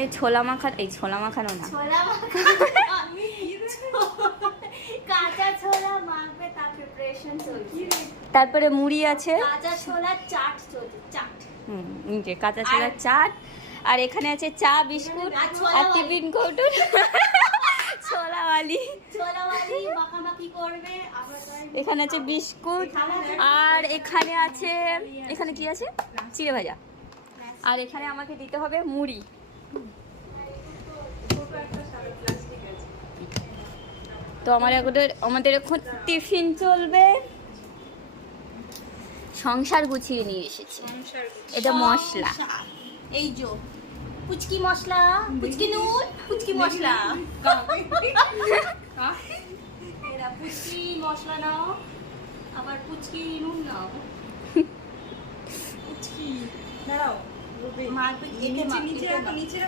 এই ছোলা মাখানো না, ছোলা মাখা আমি কাঁচা ছোলা মাখবে তার প্রিপারেশন চলছে। তারপরে মুড়ি আছে, কাঁচা ছোলার চাট চলছে, চাট। নিচে কাঁচা ছোলার চাট, আর এখানে আছে চা বিস্কুট আর টিফিন কৌটো ছোলাওয়ালি মাখামাখি করবে। এখানে আছে বিস্কুট, আর এখানে আছে, এখানে কি আছে, চিড়ে ভাজা, আর এখানে আমাকে দিতে হবে মুড়ি। তো আমাদের এখন টিফিন চলবে। সংসার গুছিয়ে নিয়ে এসেছি, এটা মশলা, এই যে পুচকি মশলা, পুচকি নুন, পুচকি মশলা, এরা পুচকি মশলা নাও, আবার পুচকি নুন নাও, পুচকি দাঁড়াও মারবে, নিচে